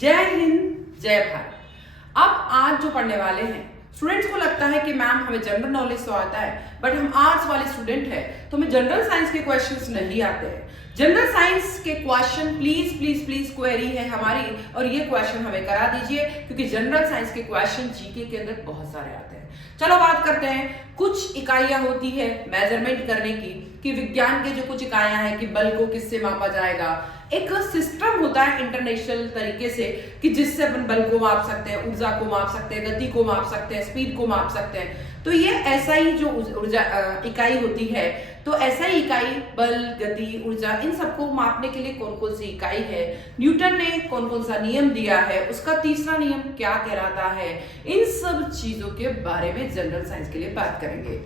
जय हिंद जय भारत। अब आज जो पढ़ने वाले हैं, स्टूडेंट्स को लगता है कि मैम हमें जनरल नॉलेज तो आता है, बट हम आर्ट्स वाले स्टूडेंट हैं तो हमें जनरल साइंस के क्वेश्चंस नहीं आते हैं। जनरल साइंस के question please please please query है हमारी, और ये क्वेश्चन हमें करा दीजिए क्योंकि जनरल साइंस के क्वेश्चन जीके के अंदर बहुत सारे आते हैं। चलो बात करते हैं। कुछ इकाइयां होती है मेजरमेंट करने की, कि विज्ञान के जो कुछ इकाइयां हैं कि बल को किससे मापा जाएगा। एक सिस्टम होता है इंटरनेशनल तरीके से कि जिससे अपन बल को माप सकते हैं, ऊर्जा को माप सकते हैं, गति को माप सकते हैं, स्पीड को माप सकते हैं। तो ये ऐसा ही जो ऊर्जा इकाई होती है, तो ऐसा ही इकाई बल, गति, ऊर्जा, इन सबको मापने के लिए कौन कौन सी इकाई है, न्यूटन ने कौन कौन सा नियम दिया है, उसका तीसरा नियम क्या कहलाता है, इन सब चीजों के बारे में जनरल साइंस के लिए बात करेंगे।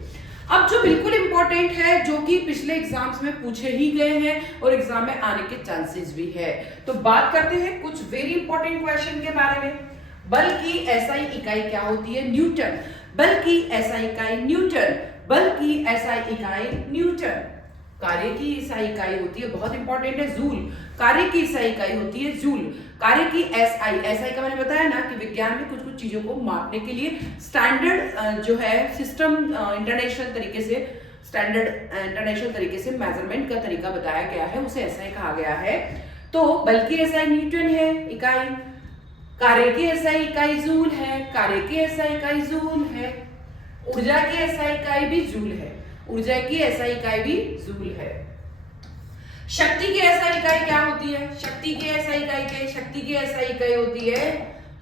अब जो बिल्कुल इंपॉर्टेंट है, जो कि पिछले एग्जाम्स में पूछे ही गए हैं और एग्जाम में आने के चांसेस भी है, तो बात करते हैं कुछ वेरी इंपॉर्टेंट क्वेश्चन के बारे में। बल की एसआई इकाई क्या होती है? न्यूटन। बल की एसआई इकाई न्यूटन। बल की एसआई इकाई न्यूटन। कार्य की एसआई इकाई होती है, बहुत इंपॉर्टेंट है, जूल। कार्य की एसआई इकाई होती है जूल। कार्य की एसआई, एसआई का मैंने बताया ना कि विज्ञान में कुछ कुछ चीजों को मापने के लिए स्टैंडर्ड जो है सिस्टम इंटरनेशनल तरीके से मेजरमेंट का तरीका बताया गया है, उसे एसआई कहा गया है। तो बल की एसआई न्यूटन है इकाई, कार्य की एसआई इकाई जूल है, कार्य की एसआई इकाई जूल है, ऊर्जा की एसआई इकाई भी जूल है, ऊर्जा की एसआई इकाई भी जूल है। शक्ति की एसआई इकाई क्या होती है? शक्ति की एसआई इकाई होती है,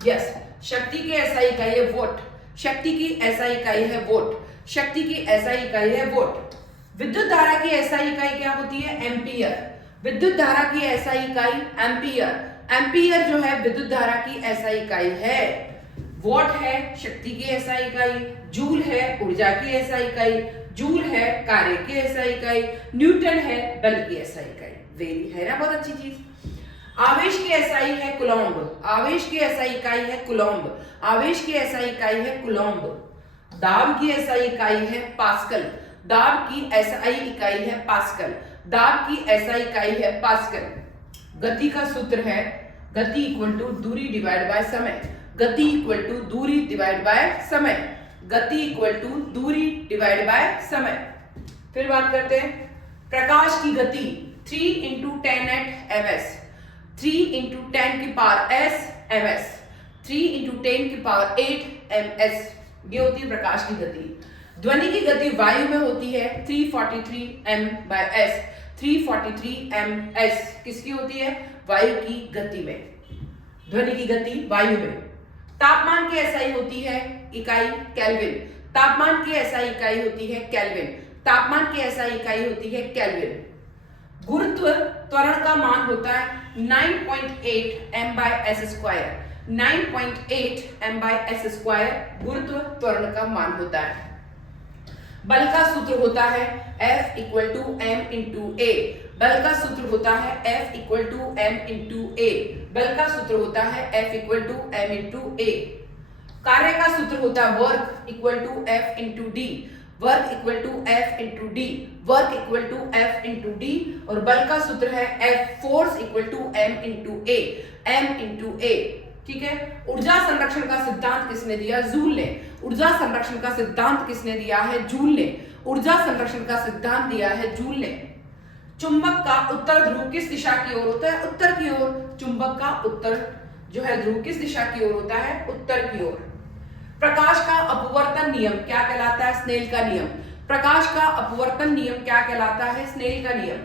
यस, शक्ति की एसआई इकाई है वोट। शक्ति की एसआई इकाई है वोट। शक्ति की एसआई इकाई है वोट। विद्युत धारा की एसआई इकाई क्या होती है? एम्पियर। विद्युत धारा की एसआई इकाई एम्पियर। एम्पियर जो है विद्युत धारा की एसआई इकाई है। वोट है शक्ति की एसआई इकाई, जूल है ऊर्जा की एसआई इकाई, जूल है कार्य की एसआई इकाई, न्यूटन है बल की एसआई इकाई। वेरी है ना, बहुत अच्छी चीज। आवेश की एसआई है कूलॉम्ब। आवेश की एसआई इकाई है कूलॉम्ब। आवेश की एसआई इकाई है कूलॉम्ब। दाब की एसआई इकाई है पास्कल। दाब की एसआई इकाई है पास्कल। दाब की एसआई इकाई है पास्कल। गति का सूत्र है गति इक्वल टू दूरी डिवाइड बाय समय। गति इक्वल टू दूरी डिवाइड बाय समय। गति इक्वल टू दूरी डिवाइड बाय समय। फिर बात करते हैं प्रकाश की गति 3 × 10 ms। 3 × 10 की पावर s ms। 3 × 10 की पावर 8 ms। ये होती है प्रकाश की गति। ध्वनि की गति वायु में होती है 343 m/s। 343 ms किसकी होती है? वायु की गति में। ध्वनि की गति वायु में। तापमान की एसआई होती है इकाई केल्विन। तापमान की एसआई इकाई होती है केल्विन। तापमान की एसआई इकाई होती है केल्विन। गुरुत्व त्वरण का मान होता है 9.8 m/s²। 9.8 m/s² गुरुत्व त्वरण का मान होता है। बल का सूत्र होता है F = m × a। बल का सूत्र होता है F = m × a। बल का सूत्र होता है F = m × a। कार्य का सूत्र होता है work = F × d। Work = F × d। Work = F × d। और बल का सूत्र है F, force = m × a। m × a, ठीक है। ऊर्जा संरक्षण का सिद्धांत किसने दिया? जूल ने। ऊर्जा संरक्षण का सिद्धांत किसने दिया है? जूल ने। ऊर्जा संरक्षण का सिद्धांत दिया है जूल ने। चुंबक का उत्तर ध्रुव किस दिशा की ओर होता है? उत्तर की ओर। चुंबक का उत्तर जो है ध्रुव किस दिशा की ओर होता है? उत्तर की ओर। प्रकाश का अपवर्तन नियम क्या कहलाता है? स्नेल का नियम। प्रकाश का अपवर्तन नियम क्या कहलाता है? स्नेल का नियम।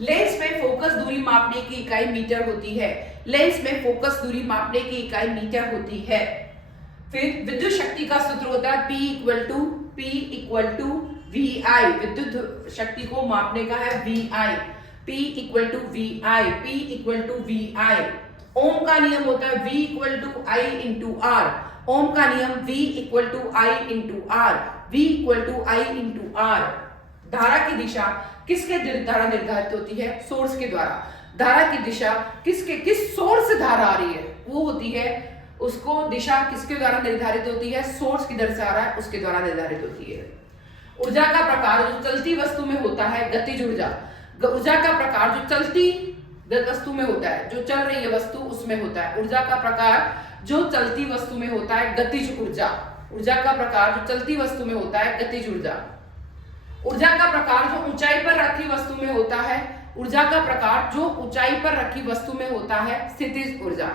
लेंस में फोकस दूरी मापने की इकाई मीटर होती है। लेंस में फोकस दूरी मापने की इकाई मीटर होती है। फिर विद्युत शक्ति का सूत्र होता है P = VI। विद्युत शक्ति को मापने का है VI। P = VI। ओम का नियम होता है V = I × R। ओम का नियम V = I × R। V = I × R। धारा की दिशा किसके द्वारा निर्धारित होती है? सोर्स के द्वारा। धारा की दिशा किस सोर्स से धारा आ रही है वो होती है, उसको दिशा किसके द्वारा निर्धारित होती है? सोर्स किधर से आ रहा है उसके द्वारा निर्धारित होती है। ऊर्जा का प्रकार जो चलती वस्तु में होता है गतिज ऊर्जा। ऊर्जा का प्रकार जो चलती वस्तु में होता है, जो चल रही है वस्तु उसमें होता है। ऊर्जा का प्रकार जो चलती वस्तु में होता है गतिज ऊर्जा। ऊर्जा का प्रकार जो चलती वस्तु में होता है गतिज ऊर्जा। ऊर्जा का प्रकार जो ऊंचाई पर रखी वस्तु में होता है, ऊर्जा का प्रकार जो ऊंचाई पर रखी वस्तु में होता है स्थितिज ऊर्जा।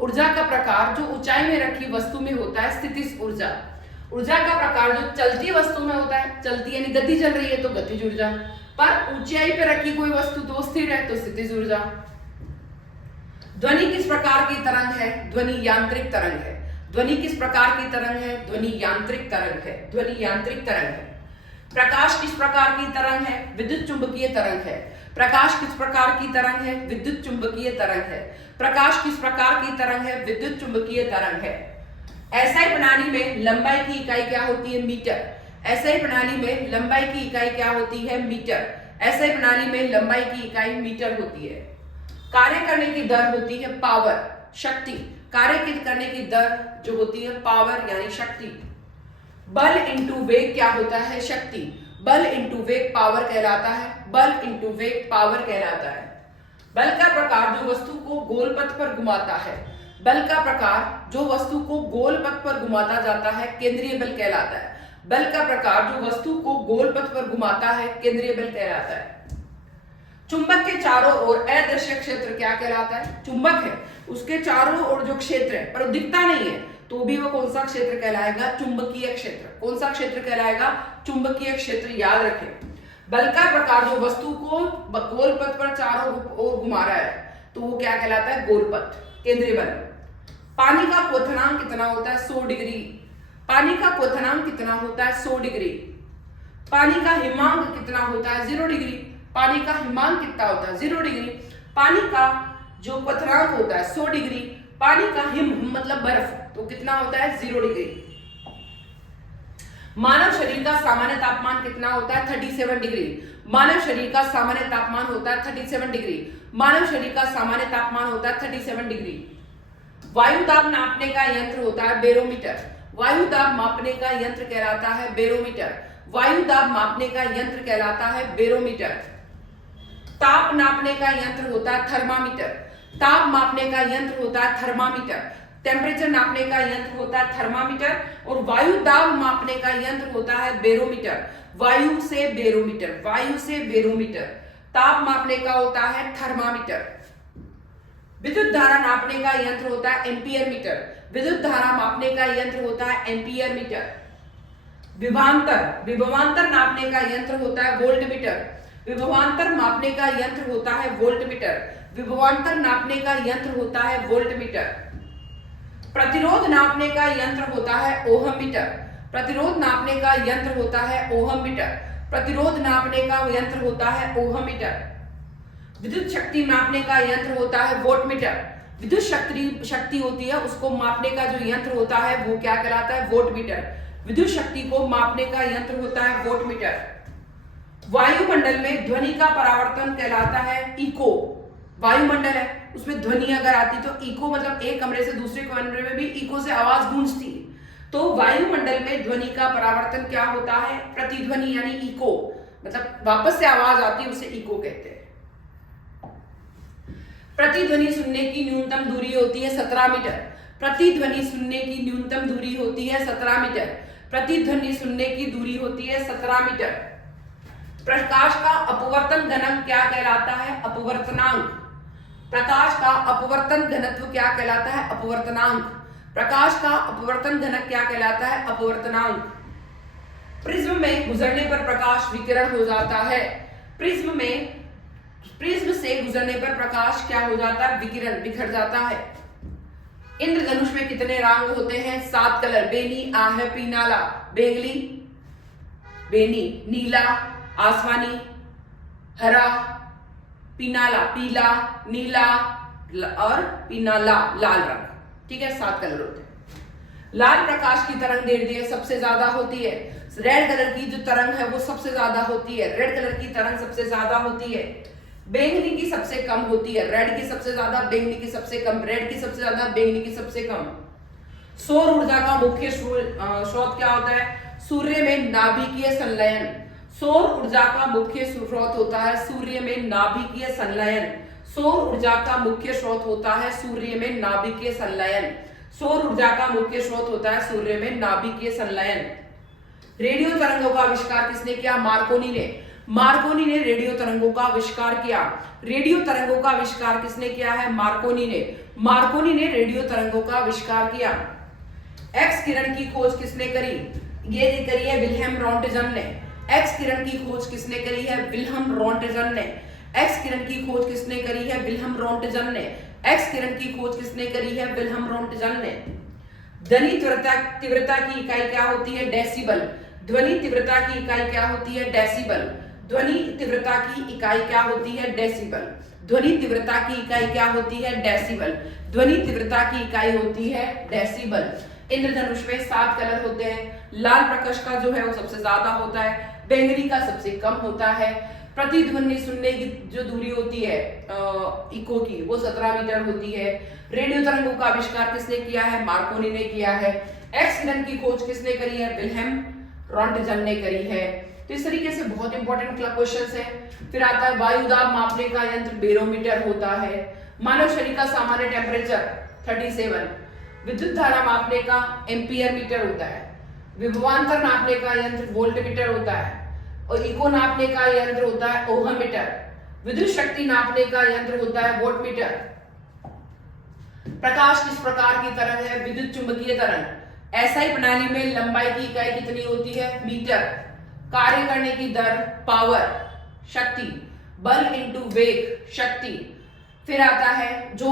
ऊर्जा का प्रकार जो ऊंचाई में रखी वस्तु में होता है स्थितिज ऊर्जा। ऊर्जा का प्रकार जो चलती वस्तु में होता है, चलती यानी गति चल रही है तो गतिज ऊर्जा, पर ऊंचाई पर रखी कोई वस्तु तो स्थिर है तो स्थितिज ऊर्जा। ध्वनि किस प्रकार की तरंग है? ध्वनि यांत्रिक तरंग है। ध्वनि किस प्रकार की तरंग है? ध्वनि यांत्रिक तरंग है। ध्वनि यांत्रिक तरंग है। प्रकाश किस प्रकार की तरंग है? विद्युत चुंबकीय तरंग है। प्रकाश किस प्रकार की तरंग है? विद्युत चुंबकीय तरंग है। प्रकाश किस प्रकार की तरंग है? विद्युत चुंबकीय तरंग है। एसआई प्रणाली में लंबाई की इकाई क्या होती है? मीटर। एसआई प्रणाली में लंबाई की इकाई क्या होती है? मीटर। एसआई प्रणाली में लंबाई की इकाई मीटर होती है। कार्य करने की दर होती है पावर, शक्ति। कार्य करने की दर जो होती है पावर यानी शक्ति। बल इंटू वेग क्या होता है? शक्ति। बल इंटू वेग पावर कहलाता है। बल इंटू वेग पावर कहलाता है। बल का प्रकार जो वस्तु को गोल पथ पर घुमाता है, बल का प्रकार जो वस्तु को गोल पथ पर घुमाता जाता है केंद्रीय बल कहलाता है। बल का प्रकार जो वस्तु को गोल पथ पर घुमाता है केंद्रीय बल कहलाता है। चुंबक के चारों ओर अदृश्य क्षेत्र क्या कहलाता है? चुंबक है, उसके चारों ओर जो क्षेत्र है पर दिखता नहीं है तो भी वो कौन सा क्षेत्र कहलाएगा? चुंबकीय क्षेत्र। कौन सा क्षेत्र कहलाएगा? चुंबकीय क्षेत्र। याद रखें, बल का प्रकार जो वस्तु को गोल पथ पर चारों ओर घुमा रहा है तो वो क्या कहलाता है? गोल पथ, केंद्रीय बल। पानी का क्वथनांक कितना होता है? 100 डिग्री। पानी का क्वथनांक कितना होता है? 100 डिग्री। पानी का हिमांक कितना होता है? 0 डिग्री। पानी का हिमांक कितना होता है? 0 डिग्री। पानी का जो क्वथनांक होता है 100 डिग्री। पानी का हिम मतलब बर्फ तो कितना होता है? 0 डिग्री। मानव शरीर का सामान्य तापमान कितना होता है? 37 डिग्री। मानव शरीर का सामान्य तापमान होता है 37 डिग्री। मानव शरीर का सामान्य तापमान होता है 37 डिग्री। वायु दाब नापने का यंत्र होता है बेरोमीटर। वायु दाब मापने का यंत्र कहलाता है बेरोमीटर। वायु दाब मापने का यंत्र कहलाता है बेरोमीटर। ताप नापने का यंत्र होता है थर्मामीटर। ताप मापने का यंत्र होता है थर्मामीटर। टेम्परेचर नापने का यंत्र होता है थर्मामीटर। और वायु दाब मापने का यंत्र होता है बेरोमीटर। वायु से बेरोमीटर, वायु से बेरोमीटर। ताप मापने का होता है थर्मामीटर। विद्युत धारा नापने का यंत्र होता है एम्पियर मीटर। विद्युत धारा मापने का यंत्र होता है एम्पियर मीटर। विभवांतर, विभवांतर नापने का यंत्र होता है वोल्ट मीटर। विभवांतर मापने का यंत्र होता है वोल्ट मीटर। विभवांतर नापने का यंत्र होता है वोल्ट मीटर। प्रतिरोध नापने का यंत्र होता है ओहम मीटर। प्रतिरोध नापने का यंत्र होता है ओहम मीटर। प्रतिरोध नापने का यंत्र होता है ओहम मीटर। विद्युत शक्ति नापने का यंत्र होता है वोल्ट मीटर। विद्युत शक्ति होती है उसको मापने का जो यंत्र होता है वो क्या कहलाता है? Volt meter. विद्युत शक्ति को मापने का यंत्र होता है वोल्ट मीटर। वायुमंडल में ध्वनि का परावर्तन कहलाता है इको। वायुमंडल है उसमें ध्वनि अगर आती तो इको मतलब एक कमरे से दूसरे कमरे में भी इको से आवाज गूंजती है। तो वायुमंडल में ध्वनि का परावर्तन क्या होता है? प्रतिध्वनि यानी इको, मतलब वापस से आवाज आती है उसे इको कहते हैं। प्रतिध्वनि सुनने की न्यूनतम दूरी होती है 17 मीटर। प्रतिध्वनि सुनने की न्यूनतम दूरी होती है 17 मीटर। प्रतिध्वनि सुनने की दूरी होती है 17 मीटर। प्रकाश का अपवर्तन घनत्व क्या कहलाता है? अपवर्तनांक। प्रकाश का अपवर्तन घनत्व क्या कहलाता है? अपवर्तनांक। प्रकाश का अपवर्तन घनत्व क्या कहलाता है? अपवर्तनांक। प्रिज्म में गुजरने पर प्रकाश विकिरण हो जाता है। प्रिज्म से गुजरने पर प्रकाश क्या हो जाता है? विकिरण, बिखर जाता है। इंद्रधनुष में कितने रंग होते हैं? 7 कलर। बेनी, आहे, पीनाला, बेंगली, बेनी, नीला, आसमानी, हरा, पीनाला, पीला, नीला और पीनाला, लाल रंग। ठीक है, 7 कलर होते हैं। लाल प्रकाश की तरंग दैर्ध्य सबसे ज्यादा होती है। रेड कलर की जो तरंग है वो सबसे ज्यादा होती है। रेड कलर की तरंग सबसे ज्यादा होती है। बैंगनी की सबसे कम होती है। रेड की सबसे ज्यादा, बैंगनी की सबसे कम। रेड की सबसे ज्यादा, बैंगनी की सबसे कम। सौर ऊर्जा का मुख्य स्रोत क्या होता है? सूर्य में नाभिकीय संलयन। सौर ऊर्जा का मुख्य स्रोत होता है सूर्य में नाभिकीय संलयन। सौर ऊर्जा का मुख्य स्रोत होता है सूर्य में नाभिकीय संलयन। सौर ऊर्जा का मुख्य स्रोत होता है सूर्य में नाभिकीय संलयन। रेडियो तरंगों का आविष्कार किसने किया? मार्कोनी ने। मार्कोनी ने रेडियो तरंगों का आविष्कार किया। रेडियो तरंगों का आविष्कार किसने किया है? मार्कोनी ने। मार्कोनी ने रेडियो तरंगों का आविष्कार किया। एक्स किरण की खोज किसने करी? ये करी है विल्हेम रॉन्टजन ने। एक्स किरण की खोज किसने करी है? विल्हेम रॉन्टजन ने। एक्स किरण की खोज किसने करी है? विल्हेम रॉन्टजन ने। एक्स किरण की खोज किसने करी है? विल्हेम रॉन्टजन ने। ध्वनि तीव्रता की इकाई क्या होती है? डेसिबल। ध्वनि तीव्रता की इकाई क्या होती है? डेसिबल। ध्वनि तीव्रता की इकाई क्या होती है? डेसिबल। ध्वनि तीव्रता की इकाई क्या होती है? डेसिबल। ध्वनि तीव्रता की इकाई होती है डेसिबल। इंद्रधनुष में 7 कलर होते हैं। लाल प्रकाश का जो है वो सबसे ज्यादा होता है, बैंगनी का सबसे कम होता है। प्रतिध्वनि सुनने की जो दूरी होती है इको की वो 17 मीटर होती है। रेडियो तरंगों का आविष्कार किसने किया है? मार्कोनी ने किया है। एक्स किरण की खोज किसने करी है? विल्हेम रॉन्टजन ने करी है। तो इस तरीके से बहुत इंपॉर्टेंट क्वेश्चंस है। फिर आता है वायु दाब मापने का यंत्र बेरोमीटर होता है। मानव शरीर का सामान्य टेम्परेचर 37। विद्युत धारा मापने का एम्पियर मीटर होता है। विभवांतर नापने का यंत्र वोल्टमीटर होता है और इको नापने का यंत्र होता है ओहम मीटर। विद्युत शक्ति नापने का यंत्र होता है वोल्टमीटर। प्रकाश किस प्रकार की तरंग है? विद्युत चुंबकीय तरंग। एसआई प्रणाली में लंबाई की इकाई कितनी होती है? मीटर। कार्य करने की दर पावर शक्ति। बल इंटू वेग शक्ति। फिर आता है जो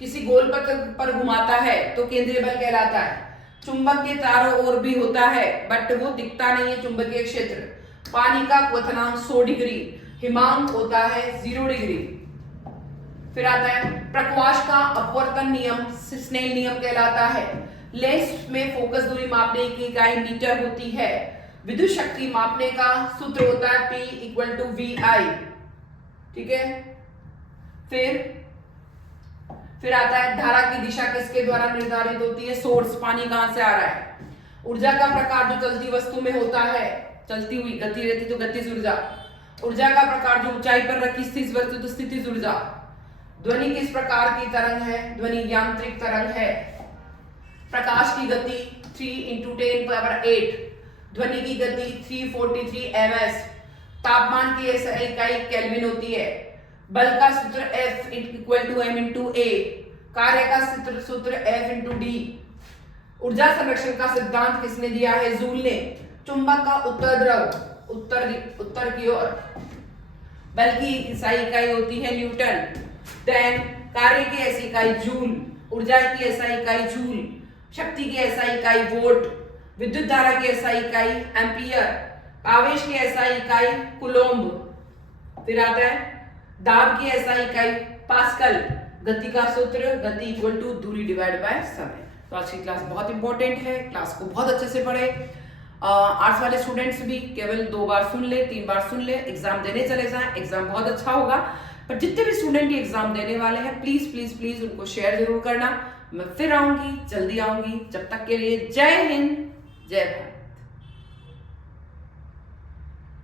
किसी गोल पर घुमाता है तो केंद्रीय बल कहलाता है। चुंबक के चारों ओर भी होता है बट वो दिखता नहीं है चुंबकीय क्षेत्र। पानी का क्वथनांक 100 डिग्री। हिमांक होता है 0 डिग्री। फिर आता है प्रकाश का अपवर्तन नियम स्नेल नियम कहलाता है। लेंस में फोकस दूरी मापने की इकाई मीटर होती है। विद्युत शक्ति मापने का सूत्र होता है P = VI। ठीक है। फिर आता है धारा की दिशा किसके द्वारा निर्धारित होती है? सोर्स। पानी कहां से आ रहा है। ऊर्जा का प्रकार जो चलती वस्तु में होता है, चलती हुई गति रहती तो गतिज ऊर्जा। ऊर्जा का प्रकार जो ऊंचाई पर रखी स्थित वस्तु तो स्थितिज ऊर्जा। ध्वनि किस प्रकार की तरंग है? ध्वनि यांत्रिक तरंग है। प्रकाश की गति 3 × 10⁸। ध्वनि की गति 343 ms। तापमान की इकाई केल्विन होती है। बल का सूत्र F = m × A। कार्य का सूत्र F × D। ऊर्जा संरक्षण का सिद्धांत किसने दिया है? जूल ने। चुंबक का उत्तर ध्रुव उत्तर की ओर। बल की SI इकाई होती है न्यूटन। देन कार्य की SI इकाई जूल। ऊर्जा की SI इकाई जूल। शक्ति की SI इकाई वोल्ट। विद्युत धारा की SI इकाई एम्पियर। आवेश की SI इकाई कूलोम्ब। फिर आता है दाब की SI इकाई पास्कल। गति का सूत्र गति = दूरी डिवाइड बाय समय। तो आज की क्लास बहुत इंपॉर्टेंट है। क्लास को बहुत अच्छे से पढ़े। आर्ट्स वाले स्टूडेंट्स भी केवल 2 बार सुन ले, 3 बार सुन ले, एग्जाम देने चले जाएं। एग्जाम बहुत अच्छा होगा। पर जितने भी स्टूडेंट ये एग्जाम देने वाले हैं प्लीज प्लीज प्लीज उनको शेयर जरूर करना। मैं फिर आऊंगी, जल्दी आऊंगी। जब तक के लिए जय हिंद, जय भारत।